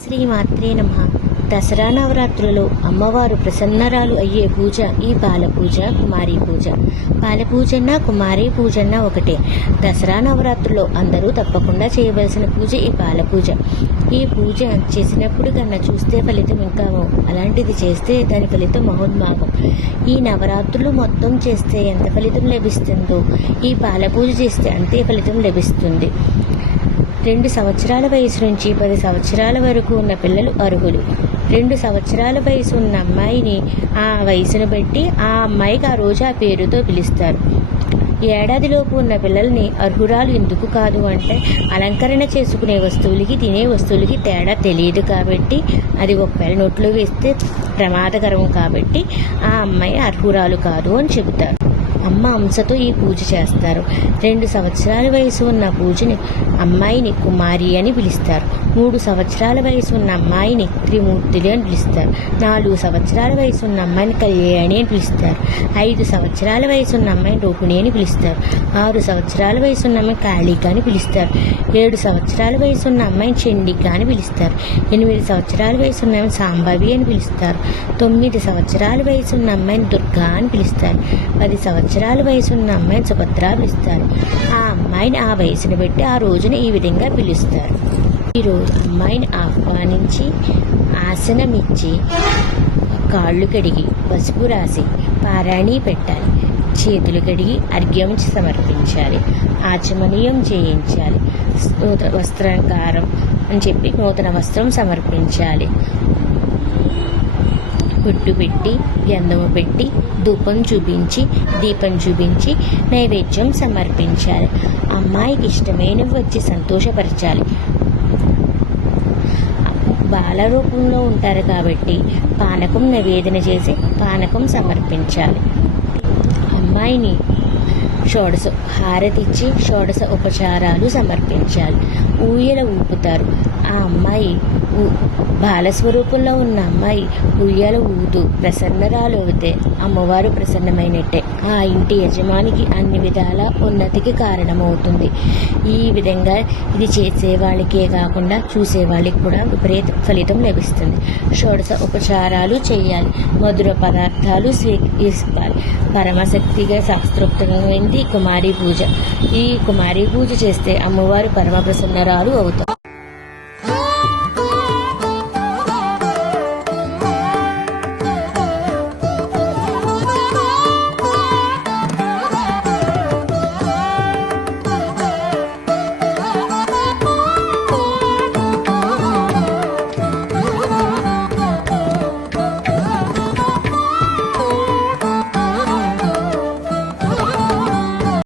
శ్రీమాత్రే నమః. దసరా నవరాత్రులలో అమ్మవారు ప్రసన్నరాలు అయ్యే పూజ ఈ పాలపూజ, కుమారి పూజ. పాలపూజన్న కుమారి పూజన్న ఒకటే. దసరా నవరాత్రుల్లో అందరూ తప్పకుండా చేయవలసిన పూజ ఈ పాలపూజ. ఈ పూజ చేసినప్పుడు కన్నా చూస్తే ఫలితం ఇంకా అలాంటిది చేస్తే దాని ఫలితం మహోన్మాగం. ఈ నవరాత్రులు మొత్తం చేస్తే ఎంత ఫలితం లభిస్తుందో ఈ పాలపూజ చేస్తే అంతే ఫలితం లభిస్తుంది. 2 సంవత్సరాల వయసు నుంచి 10 సంవత్సరాల వరకు ఉన్న పిల్లలు అర్హులు. 2 సంవత్సరాల వయసు ఉన్న అమ్మాయిని ఆ వయసును బట్టి ఆ అమ్మాయికి ఆ రోజు ఆ పేరుతో పిలుస్తారు. ఏడాదిలోపు ఉన్న పిల్లల్ని అర్హురాలు ఎందుకు కాదు అంటే అలంకరణ చేసుకునే వస్తువులకి తినే వస్తువులకి తేడా తెలియదు కాబట్టి, అది ఒకవేళ నోట్లో వేస్తే ప్రమాదకరం కాబట్టి ఆ అమ్మాయి అర్హురాలు కాదు అని చెబుతారు. అమ్మ అంశతో ఈ పూజ చేస్తారు. 2 సంవత్సరాల వయసు ఉన్న పూజని అమ్మాయిని కుమారి అని పిలుస్తారు. 3 సంవత్సరాల వయసు ఉన్న అమ్మాయిని త్రిమూర్తులు అని పిలుస్తారు. 4 సంవత్సరాల వయసు ఉన్న అమ్మాయిని కళ్యాణి అని పిలుస్తారు. 5 సంవత్సరాల వయసు ఉన్న అమ్మాయిని రోహిణి అని పిలుస్తారు. 6 సంవత్సరాల వయసు ఉన్న అమ్మాయిని కాళిక అని పిలుస్తారు. 7 సంవత్సరాల వయసు ఉన్న అమ్మాయిని చండిక అని పిలుస్తారు. 8 సంవత్సరాల వయసు ఉన్న అమ్మాయిని సాంబవి అని పిలుస్తారు. 9 సంవత్సరాల వయసు ఉన్న అమ్మాయిని దుర్గా అని పిలుస్తారు. 10 సంవత్సరాల వయసు ఉన్న అమ్మాయిని సుభద్ర పిలుస్తారు. ఆ అమ్మాయిని ఆ వయసుని బట్టి ఆ రోజున ఈ విధంగా పిలుస్తారు. ఈరోజు అమ్మాయిని ఆహ్వానించి ఆసనమిచ్చి కాళ్ళు కడిగి పసుపు రాసి పారాణి పెట్టాలి. చేతులు కడిగి అర్ఘ్యం సమర్పించాలి. ఆచమనీయం చేయించాలి. నూతన వస్త్రాకారం అని చెప్పి నూతన వస్త్రం సమర్పించాలి. బొట్టు పెట్టి గంధము పెట్టి ధూపం చూపించి దీపం చూపించి నైవేద్యం సమర్పించాలి. అమ్మాయికి ఇష్టమైనవి వచ్చి సంతోషపరచాలి. బాల రూపంలో ఉంటారు కాబట్టి పానకం నివేదన చేసి పానకం సమర్పించాలి. అమ్మాయిని హారతిచ్చి షోడశ ఉపచారాలు సమర్పించాలి. ఊయల ఊపుతారు. ఆ అమ్మాయి బాలస్వరూపంలో ఉన్న అమ్మాయి ఉయ్యాల ఊతూ ప్రసన్నరాలు అవుతే అమ్మవారు ప్రసన్నమైనట్టే. ఆ ఇంటి యజమానికి అన్ని విధాల ఉన్నతికి కారణమవుతుంది. ఈ విధంగా ఇది చేసే వాళ్ళకే కాకుండా చూసే వాళ్ళకి కూడా విపరీత ఫలితం లభిస్తుంది. షోడశ ఉపచారాలు చేయాలి. మధుర పదార్థాలు స్వీకరించాలి. పరమశక్తిగా శాస్త్రోక్తమైంది కుమారి పూజ. ఈ కుమారి పూజ చేస్తే అమ్మవారు పరమ ప్రసన్నరాలు అవుతారు.